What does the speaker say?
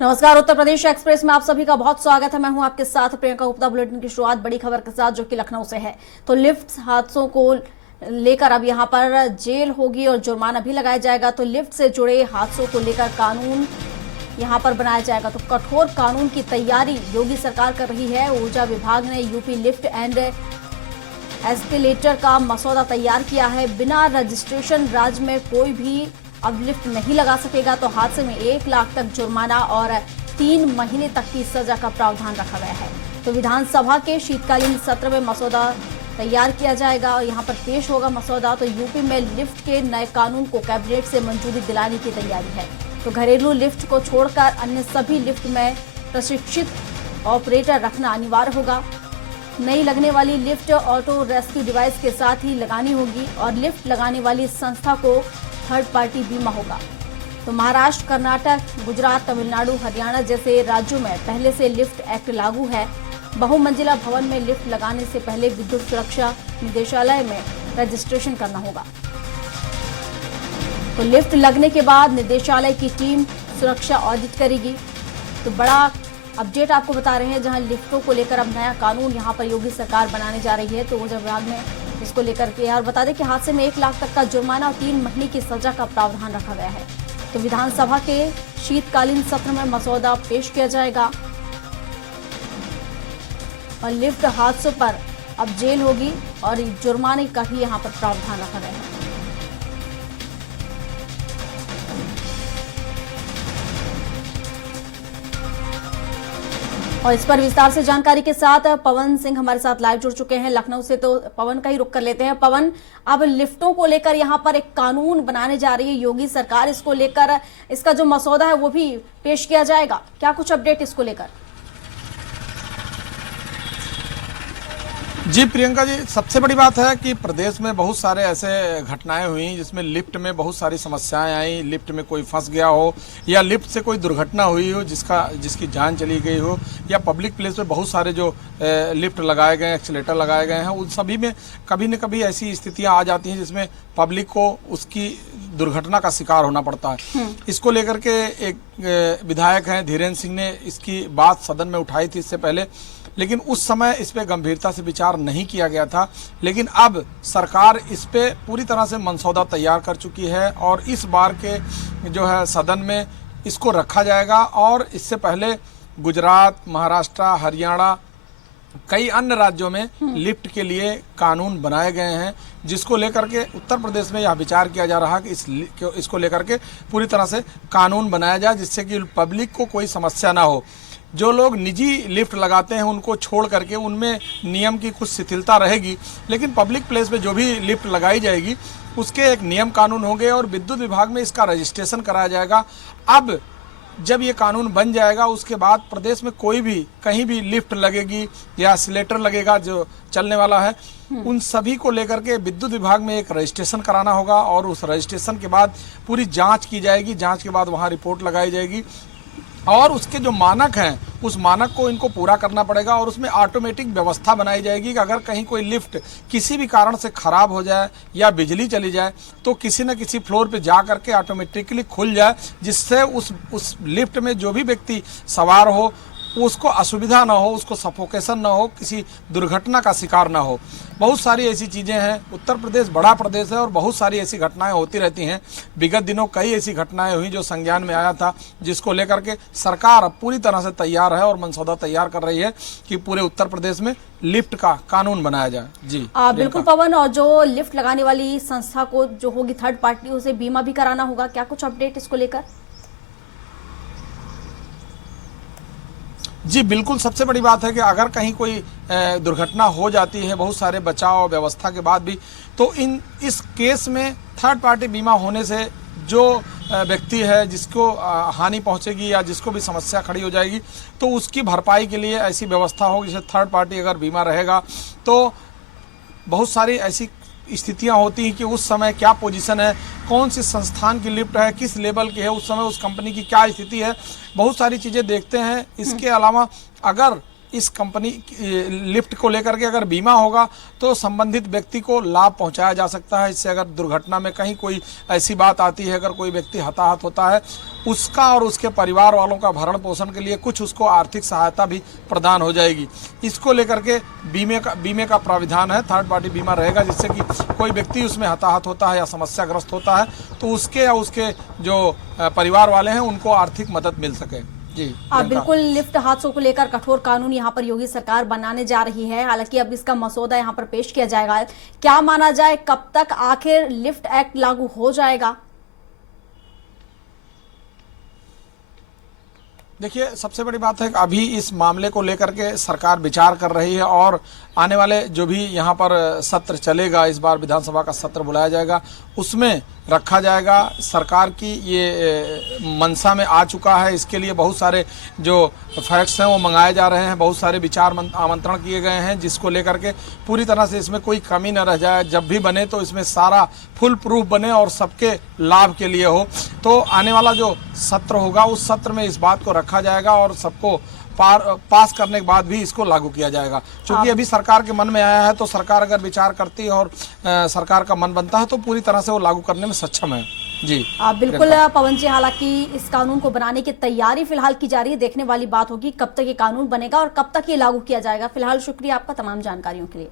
नमस्कार। उत्तर प्रदेश एक्सप्रेस में आप सभी का बहुत स्वागत है। मैं हूं आपके साथ प्रियंका गुप्ता। बुलेटिन की शुरुआत बड़ी खबर के साथ जो कि लखनऊ से है। तो लिफ्ट हादसों को लेकर अब यहां पर जेल होगी और जुर्माना भी लगाया जाएगा। तो लिफ्ट से जुड़े हादसों को लेकर कानून यहां पर बनाया जाएगा। तो कठोर कानून की तैयारी योगी सरकार कर रही है। ऊर्जा विभाग ने यूपी लिफ्ट एंड एस्केलेटर का मसौदा तैयार किया है। बिना रजिस्ट्रेशन राज्य में कोई भी अब लिफ्ट नहीं लगा सकेगा। तो हादसे में 1 लाख तक जुर्माना और 3 महीने तक की सजा का प्रावधान रखा गया है। तो विधानसभा के शीतकालीन सत्र में मसौदा तैयार किया जाएगा और यहाँ पर पेश होगा मसौदा। तो यूपी में लिफ्ट के नए कानून को कैबिनेट से मंजूरी दिलाने की तैयारी है। तो घरेलू लिफ्ट को छोड़कर अन्य सभी लिफ्ट में प्रशिक्षित ऑपरेटर रखना अनिवार्य होगा। नई लगने वाली लिफ्ट ऑटो रेस्क्यू डिवाइस के साथ ही लगानी होगी और लिफ्ट लगाने वाली संस्था को थर्ड पार्टी बीमा होगा। तो महाराष्ट्र, कर्नाटक, गुजरात, तमिलनाडु, हरियाणा जैसे राज्यों में पहले से लिफ्ट एक्ट लागू है। बहुमंजिला भवन में लिफ्ट लगाने से पहले विद्युत सुरक्षा निदेशालय में रजिस्ट्रेशन करना होगा। तो लिफ्ट लगने के बाद निदेशालय की टीम सुरक्षा ऑडिट करेगी। तो बड़ा अपडेट आपको बता रहे हैं, जहां लिफ्टों को लेकर अब नया कानून यहां पर योगी सरकार बनाने जा रही है। तो ऊर्जा विभाग ने इसको लेकर के और बता दें कि हादसे में 1 लाख तक का जुर्माना और 3 महीने की सजा का प्रावधान रखा गया है। तो विधानसभा के शीतकालीन सत्र में मसौदा पेश किया जाएगा और लिफ्ट हादसों पर अब जेल होगी और जुर्माने का भी यहां पर प्रावधान रखा गया है। और इस पर विस्तार से जानकारी के साथ पवन सिंह हमारे साथ लाइव जुड़ चुके हैं लखनऊ से। तो पवन का ही रुख कर लेते हैं। पवन, अब लिफ्टों को लेकर यहां पर एक कानून बनाने जा रही है योगी सरकार। इसको लेकर इसका जो मसौदा है वो भी पेश किया जाएगा। क्या कुछ अपडेट इसको लेकर? जी प्रियंका जी, सबसे बड़ी बात है कि प्रदेश में बहुत सारे ऐसे घटनाएं हुई जिसमें लिफ्ट में बहुत सारी समस्याएं आई। लिफ्ट में कोई फंस गया हो या लिफ्ट से कोई दुर्घटना हुई हो जिसकी जान चली गई हो, या पब्लिक प्लेस में बहुत सारे जो लिफ्ट लगाए गए, एक्सीलेटर लगाए गए हैं, उन सभी में कभी न कभी ऐसी स्थितियां आ जाती हैं जिसमें पब्लिक को उसकी दुर्घटना का शिकार होना पड़ता है। इसको लेकर के एक विधायक हैं धीरेन्द्र सिंह ने इसकी बात सदन में उठाई थी इससे पहले, लेकिन उस समय इस पे गंभीरता से विचार नहीं किया गया था। लेकिन अब सरकार इस पे पूरी तरह से मसौदा तैयार कर चुकी है और इस बार के जो है सदन में इसको रखा जाएगा। और इससे पहले गुजरात, महाराष्ट्र, हरियाणा, कई अन्य राज्यों में लिफ्ट के लिए कानून बनाए गए हैं, जिसको लेकर के उत्तर प्रदेश में यह विचार किया जा रहा है कि इसको लेकर के पूरी तरह से कानून बनाया जाए जिससे कि पब्लिक को कोई समस्या ना हो। जो लोग निजी लिफ्ट लगाते हैं उनको छोड़ करके उनमें नियम की कुछ शिथिलता रहेगी, लेकिन पब्लिक प्लेस में जो भी लिफ्ट लगाई जाएगी उसके एक नियम कानून होंगे और विद्युत विभाग में इसका रजिस्ट्रेशन कराया जाएगा। अब जब ये कानून बन जाएगा उसके बाद प्रदेश में कोई भी कहीं भी लिफ्ट लगेगी या एस्केलेटर लगेगा जो चलने वाला है, उन सभी को लेकर के विद्युत विभाग में एक रजिस्ट्रेशन कराना होगा और उस रजिस्ट्रेशन के बाद पूरी जांच की जाएगी। जांच के बाद वहाँ रिपोर्ट लगाई जाएगी और उसके जो मानक हैं उस मानक को इनको पूरा करना पड़ेगा और उसमें ऑटोमेटिक व्यवस्था बनाई जाएगी कि अगर कहीं कोई लिफ्ट किसी भी कारण से खराब हो जाए या बिजली चली जाए तो किसी न किसी फ्लोर पे जा करके ऑटोमेटिकली खुल जाए, जिससे उस लिफ्ट में जो भी व्यक्ति सवार हो उसको असुविधा ना हो, उसको सफोकेशन ना हो, किसी दुर्घटना का शिकार ना हो। बहुत सारी ऐसी चीज़ें हैं। उत्तर प्रदेश बड़ा प्रदेश है और बहुत सारी ऐसी घटनाएं होती रहती हैं। विगत दिनों कई ऐसी घटनाएं हुई जो संज्ञान में आया था, जिसको लेकर के सरकार अब पूरी तरह से तैयार है और मसौदा तैयार कर रही है कि पूरे उत्तर प्रदेश में लिफ्ट का कानून बनाया जाए। जी बिल्कुल पवन, और जो लिफ्ट लगाने वाली संस्था को जो होगी थर्ड पार्टी, उसे बीमा भी कराना होगा। क्या कुछ अपडेट इसको लेकर? जी बिल्कुल, सबसे बड़ी बात है कि अगर कहीं कोई दुर्घटना हो जाती है बहुत सारे बचाव व्यवस्था के बाद भी, तो इस केस में थर्ड पार्टी बीमा होने से जो व्यक्ति है जिसको हानि पहुंचेगी या जिसको भी समस्या खड़ी हो जाएगी तो उसकी भरपाई के लिए ऐसी व्यवस्था होगी। जैसे थर्ड पार्टी अगर बीमा रहेगा तो बहुत सारी ऐसी स्थितियां होती हैं कि उस समय क्या पोजीशन है, कौन सी संस्थान की लिफ्ट है, किस लेवल की है, उस समय उस कंपनी की क्या स्थिति है, बहुत सारी चीज़ें देखते हैं। इसके अलावा अगर इस कंपनी लिफ्ट को लेकर के अगर बीमा होगा तो संबंधित व्यक्ति को लाभ पहुंचाया जा सकता है। इससे अगर दुर्घटना में कहीं कोई ऐसी बात आती है, अगर कोई व्यक्ति हताहत होता है, उसका और उसके परिवार वालों का भरण पोषण के लिए कुछ उसको आर्थिक सहायता भी प्रदान हो जाएगी। इसको लेकर के बीमे का प्राविधान है, थर्ड पार्टी बीमा रहेगा, जिससे कि कोई व्यक्ति उसमें हताहत होता है या समस्याग्रस्त होता है तो उसके या उसके जो परिवार वाले हैं उनको आर्थिक मदद मिल सके। जी बिल्कुल, लिफ्ट हादसों को लेकर कठोर कानून यहाँ पर योगी सरकार बनाने जा रही है। हालांकि अब इसका मसौदा यहाँ पर पेश किया जाएगा। क्या माना जाए, कब तक आखिर लिफ्ट एक्ट लागू हो जाएगा? देखिए, सबसे बड़ी बात है कि अभी इस मामले को लेकर के सरकार विचार कर रही है और आने वाले जो भी यहाँ पर सत्र चलेगा, इस बार विधानसभा का सत्र बुलाया जाएगा, उसमें रखा जाएगा। सरकार की ये मंशा में आ चुका है। इसके लिए बहुत सारे जो फैक्ट्स हैं वो मंगाए जा रहे हैं, बहुत सारे विचार आमंत्रण किए गए हैं, जिसको लेकर के पूरी तरह से इसमें कोई कमी न रह जाए। जब भी बने तो इसमें सारा फुल प्रूफ बने और सबके लाभ के लिए हो। तो आने वाला जो सत्र होगा उस सत्र में इस बात को रखा जाएगा और सबको पास करने के बाद भी इसको लागू किया जाएगा। क्योंकि अभी सरकार के मन में आया है तो सरकार अगर विचार करती है और सरकार का मन बनता है तो पूरी तरह से वो लागू करने में सक्षम है। जी बिल्कुल पवन जी, हालांकि इस कानून को बनाने की तैयारी फिलहाल की जा रही है। देखने वाली बात होगी कब तक ये कानून बनेगा और कब तक ये लागू किया जाएगा। फिलहाल शुक्रिया आपका तमाम जानकारियों के लिए।